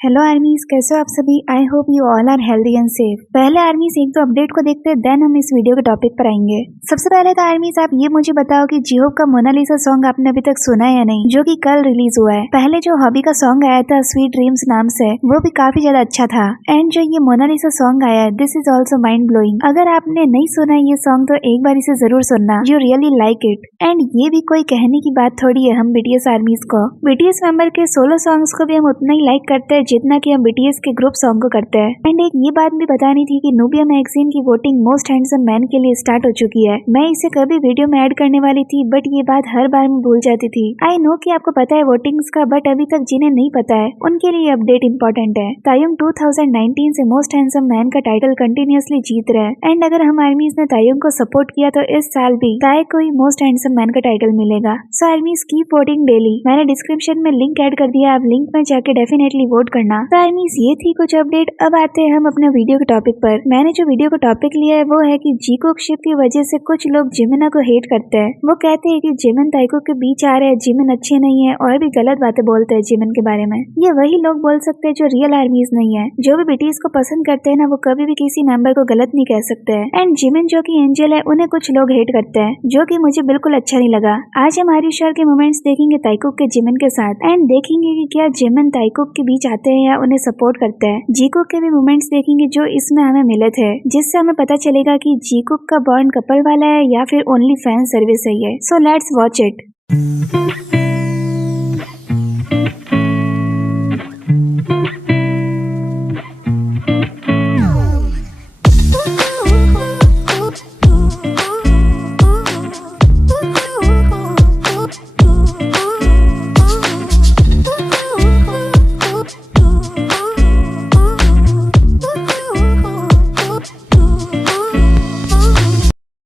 Hello आर्मीज, कैसे हो आप सभी। I hope you all are healthy and safe. पहले आर्मीज एक दो अपडेट को देखते हैं, देन हम इस वीडियो के टॉपिक पर आएंगे। सबसे पहले तो आर्मीज आप ये मुझे बताओ कि जिहोप का मोनालिसा सॉन्ग आपने अभी तक सुना है या नहीं, जो कि कल रिलीज हुआ है। पहले जो हॉबी का सॉन्ग आया था स्वीट ड्रीम्स नाम से, वो भी काफी ज्यादा अच्छा था। एंड जो ये मोनालिसा सॉन्ग आया है, this is also mind blowing. अगर आपने नहीं सुना ये सॉन्ग तो एक बार इसे जरूर सुनना, you really like it. And ये भी कोई कहने की बात थोड़ी है हम बीटीएस आर्मीज को। बीटीएस मेंबर के सोलो सॉन्ग्स को भी हम उतना ही लाइक करते हैं जितना कि हम बीटीएस के ग्रुप सॉन्ग को करते हैं। एंड एक ये बात भी बतानी थी कि नूबिया मैगजीन की वोटिंग मोस्ट हैंडसम मैन के लिए स्टार्ट हो चुकी है। मैं इसे कभी वीडियो में ऐड करने वाली थी, बट ये बात हर बार मैं भूल जाती थी। आई नो कि आपको पता है वोटिंग्स का, बट अभी तक जिन्हें नहीं पता है उनके लिए अपडेट इम्पोर्टेंट है। तायुंग 2019 से मोस्ट हैंडसम मैन का टाइटल कंटिन्यूअसली जीत रहे हैं। एंड अगर हम आर्मीज ने तायुंग को सपोर्ट किया तो इस साल भी ताय को ही मोस्ट हैंडसम मैन का टाइटल मिलेगा। सो आर्मीज कीप वोटिंग डेली। मैंने डिस्क्रिप्शन में लिंक ऐड कर दिया, आप लिंक में जाके डेफिनेटली वोट करना। तो आर्मीज ये थी कुछ अपडेट। अब आते हैं हम अपने वीडियो के टॉपिक पर। मैंने जो वीडियो का टॉपिक लिया है वो है कि जीकोक शिप की वजह से कुछ लोग जिमिना को हेट करते हैं। वो कहते हैं कि जिमिन ताइकुक के बीच आ रहे हैं, जिमिन अच्छे नहीं है, और भी गलत बातें बोलते हैं जिमिन के बारे में। ये वही लोग बोल सकते हैं जो रियल आर्मीज नहीं है। जो भी बीटीएस को पसंद करते हैं ना, वो कभी भी किसी मेंबर को गलत नहीं कह सकते हैं। एंड जिमिन जो कि एंजल है, उन्हें कुछ लोग हेट करते हैं, जो कि मुझे बिल्कुल अच्छा नहीं लगा। आज हम आर्यशर के मोमेंट्स देखेंगे ताइकुक के जिमिन के साथ, एंड देखेंगे कि क्या जिमिन ताइकुक के बीच आते हैं या उन्हें सपोर्ट करते हैं। जीकुक के भी मोमेंट्स देखेंगे जो इसमें हमें मिले थे, जिससे हमें पता चलेगा कि जीकुक का बॉन्ड कपल वाला है या फिर ओनली फैन सर्विस है ये। So let's watch it.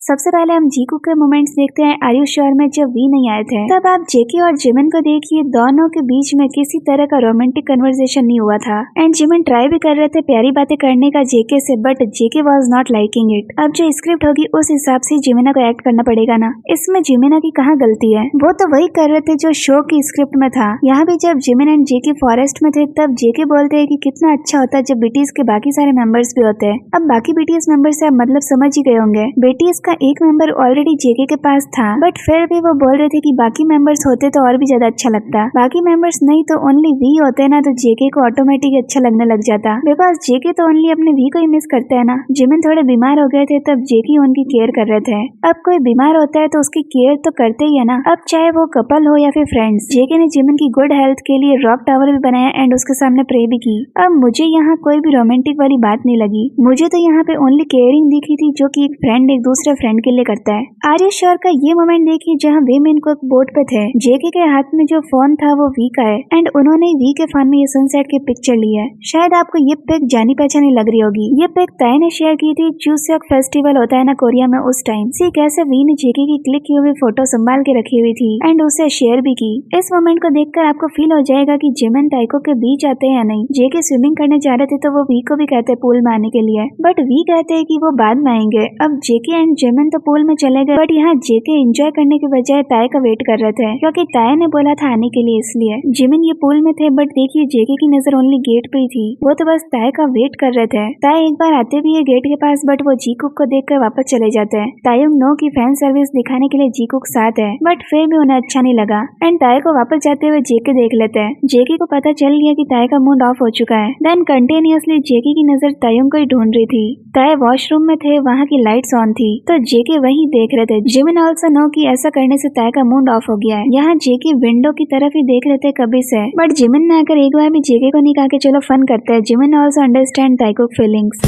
सबसे पहले हम जीकुक के मोमेंट्स देखते हैं आर यू श्योर में, जब वी नहीं आए थे। तब आप जेके और जिमिन को देखिए, दोनों के बीच में किसी तरह का रोमांटिक कन्वर्सेशन नहीं हुआ था। एंड जिमिन ट्राई भी कर रहे थे प्यारी बातें करने का जेके से, but JK was not liking it. अब जो स्क्रिप्ट होगी उस हिसाब से जिमिना को एक्ट करना पड़ेगा ना। इसमें जिमिना की कहाँ गलती है, वो तो वही कर रहे थे जो शो की स्क्रिप्ट में था। यहाँ भी जब जिमिन एंड जेके फॉरेस्ट में थे, तब जेके बोलते हैं कि कितना अच्छा होता जब बीटीएस के बाकी सारे मेंबर्स भी होते हैं। अब बाकी बीटीएस मेंबर्स से आप मतलब समझ ही गए होंगे, बीटीएस का एक मेंबर ऑलरेडी जेके के पास था, बट फिर भी वो बोल रहे थे कि बाकी मेंबर्स होते तो और भी ज्यादा अच्छा लगता। बाकी मेंबर्स नहीं तो ओनली वी होते ना, तो जेके को ऑटोमेटिक अच्छा लगने लग जाता, बिकॉज जेके तो ओनली अपने वी को ही मिस करते हैं ना। जिमिन थोड़े बीमार हो गए थे, तब जेके उनकी केयर कर रहे थे। अब कोई बीमार होता है तो उसकी केयर तो करते ही है ना, अब चाहे वो कपल हो या फिर फ्रेंड्स। जेके ने जिमिन की गुड हेल्थ के लिए रॉक टावर भी बनाया एंड उसके सामने प्रे भी की। अब मुझे यहाँ कोई भी रोमांटिक वाली बात नहीं लगी, मुझे तो यहाँ पे ओनली केयरिंग दिखी थी, जो कि एक फ्रेंड एक दूसरे फ्रेंड के लिए करता है। आर्य श्योर का ये मोमेंट देखिए जहाँ वे मेन को बोट पे थे, जेके के हाथ में जो फोन था वो वी का है, एंड उन्होंने वी के फोन में ये सनसेट की पिक्चर ली है। शायद आपको ये पिक जानी पहचानी लग रही होगी। ये पिक ताय ने शेयर की थी, चूसक फेस्टिवल होता है ना कोरिया में, उस टाइम सी कैसे वी ने जेके की क्लिक की हुई फोटो संभाल के रखी हुई थी एंड उसे शेयर भी की। इस मोमेंट को देखकर आपको फील हो जाएगा कि जिमिन ताइको के बीच आते हैं या नहीं। जेके स्विमिंग करने जा रहे थे तो वो वी को भी कहते हैं पूल में आने के लिए, बट वी कहते हैं कि वो बाद में आएंगे। अब जेके एंड जिमिन तो पूल में चले गए, बट यहाँ जेके एंजॉय करने के बजाय ताय का वेट कर रहे थे, क्योंकि ताय ने बोला था आने के लिए, इसलिए। जिमिन ये पूल में थे, बट देखिए जेके की नजर ओनली गेट पे ही थी, वो तो बस ताय का वेट कर रहे थे। ताय एक बार आते भी है गेट के पास, बट वो जीकुक को देखकर वापस चले जाते हैं। तायुंग नो की फैन सर्विस दिखाने के लिए जीकुक साथ है, बट फिर भी उन्हें अच्छा नहीं लगा एंड ताय को वापस जाते हुए जेके देख लेते हैं। जेके को पता चल गया कि ताय का मूड ऑफ हो चुका है। देन कंटिन्यूअसली जेके की नजर तायुंग को ही ढूंढ रही थी। ताय वॉशरूम में थे, वहाँ की लाइट्स ऑन थी, तो जेके वही देख रहे थे। जिमिन ऑल्सो नो कि ऐसा करने से ताय का मूड ऑफ हो गया है। यहाँ जेके विंडो की तरफ ही देख रहे थे कभी से, बट जिमिन ने आकर एक बार भी जेके को नहीं कहा कि चलो फन करते हैं। Jimin also understand Taekook feelings.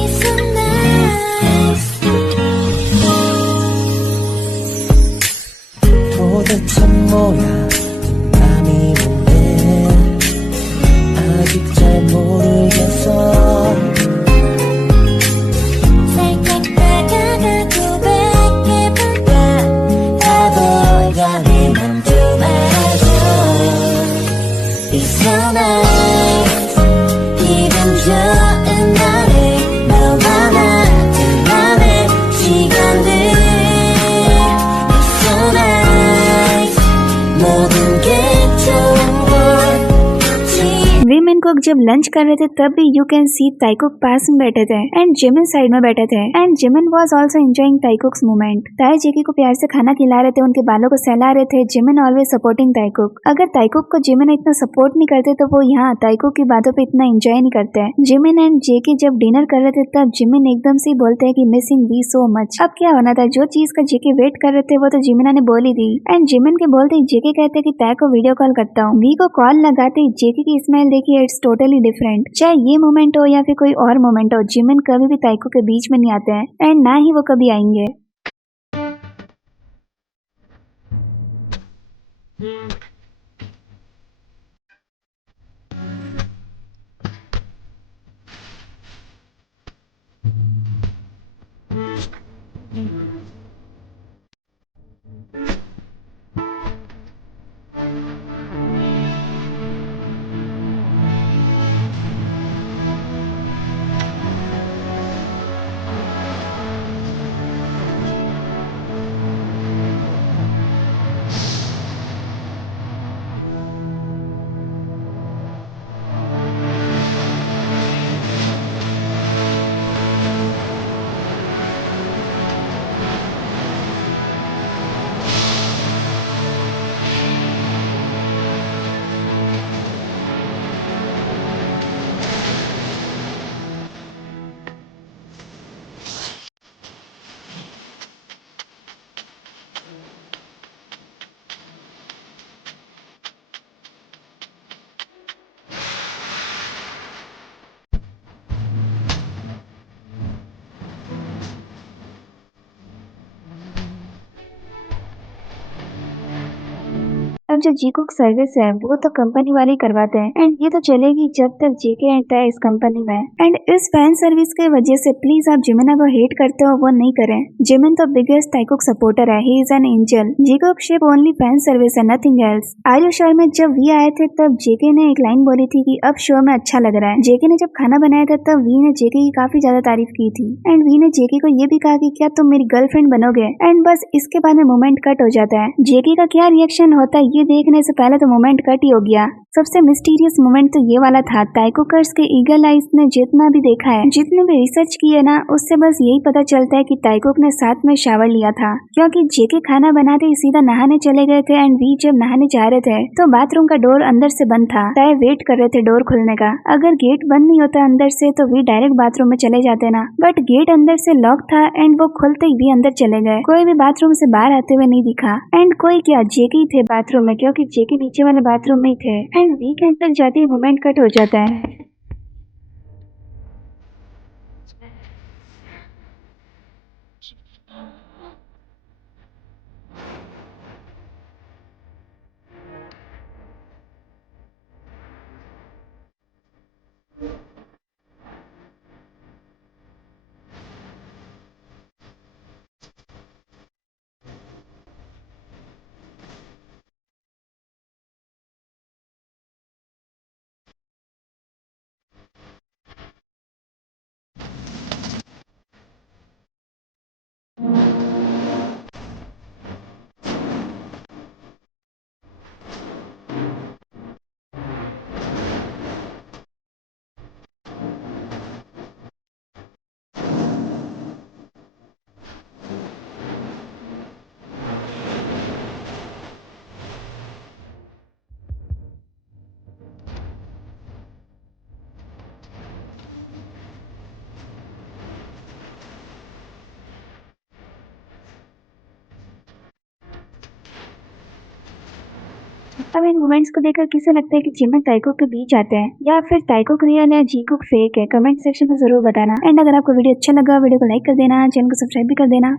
It's so nice. 도대체 뭐야 맘이 뭔데 아직 잘 모르겠어 살짝 다가가 고백해볼까 바보 연애만 좀 알아줘 It's so nice 기분 좋은 날에 너와 나 둘만의 시간들 It's so nice 모든 게 좋은 거지 women cook जब लंच कर रहे थे तब भी यू कैन सी ताइकुक पास में बैठे थे एंड जिमिन साइड में बैठे थे and Jimin was also enjoying Taekook's moment. Tae JK को प्यार से खाना खिला रहे थे, उनके बालों को सहला रहे थे। Jimin always supporting Taekook. अगर ताइकुक को जिमिन इतना सपोर्ट नहीं करते तो वो यहाँ ताइकुक की बातों पे इतना एंजॉय नहीं करते। जिमिन एंड जेकी जब डिनर कर रहे थे तब जिमिन एकदम से ही बोलते हैं कि मिसिंग वी सो मच। अब क्या होना था, जो चीज का जेकी वेट कर रहे थे वो तो जिमिना ने बोल ही दी एंड जिमिन के बोलते ही जेकी कहते कि ताई को वीडियो कॉल करता हूँ। वी को कॉल लगाते ही जेकी की स्माइल देखिए, इट्स टोटली डिफरेंट। चाहे ये मोमेंट हो या फिर कोई और मोमेंट हो, जिमिन कभी भी ताइको के बीच में नहीं आते हैं एंड ना ही वो कभी आएंगे। अब जो जीकुक सर्विस है वो तो कंपनी वाले ही करवाते हैं एंड ये तो चलेगी जब तक जेके एंड है इस कंपनी में। एंड इस फैन सर्विस की वजह से प्लीज आप जिमिना को हेट करते हो वो नहीं करें। जिमिन तो बिगेस्ट ताइकुक सपोर्टर है, he is an angel. Jikook ship only fan service है, नथिंग एल्स। आर्य शो में जब वी आए थे तब जेके ने एक लाइन बोली थी कि अब शो में अच्छा लग रहा है। जेके ने जब खाना बनाया था तब वी ने जेके की काफी ज्यादा तारीफ की थी एंड वी ने जेके को ये भी कहा कि क्या तुम मेरी गर्लफ्रेंड बनोगे। एंड बस इसके बाद में मोमेंट कट हो जाता है। जेके का क्या रिएक्शन होता है ये देखने से पहले तो मोमेंट कट ही हो गया। सबसे मिस्टीरियस मोमेंट तो ये वाला था। ताइकुकर्स के ईगल आइज ने जितना भी देखा है, जितने भी रिसर्च किए ना, उससे बस यही पता चलता है कि ताइकुक ने साथ में शावर लिया था, क्योंकि जेके खाना बनाते ही सीधा नहाने चले गए थे एंड वी जब नहाने जा रहे थे तो बाथरूम का डोर अंदर से बंद था। ताई वेट कर रहे थे डोर खुलने का। अगर गेट बंद नहीं होता अंदर से तो वी डायरेक्ट बाथरूम में चले जाते ना, बट गेट अंदर से लॉक था एंड वो खुलते ही भी अंदर चले गए। कोई भी बाथरूम से बाहर आते हुए नहीं दिखा एंड कोई क्या जेके ही थे बाथरूम में, क्योंकि जेके नीचे वाले बाथरूम में ही थे एंड वी के अंदर जाते ही मोमेंट कट हो जाता है। अब इन मोमेंट्स को देखकर किसे लगता है कि जिमिन ताइको के बीच आते हैं या फिर ताइको रियल या जीकुक फेक है? कमेंट सेक्शन में जरूर बताना। एंड अगर आपको वीडियो अच्छा लगा वीडियो को लाइक कर देना, चैनल को सब्सक्राइब भी कर देना।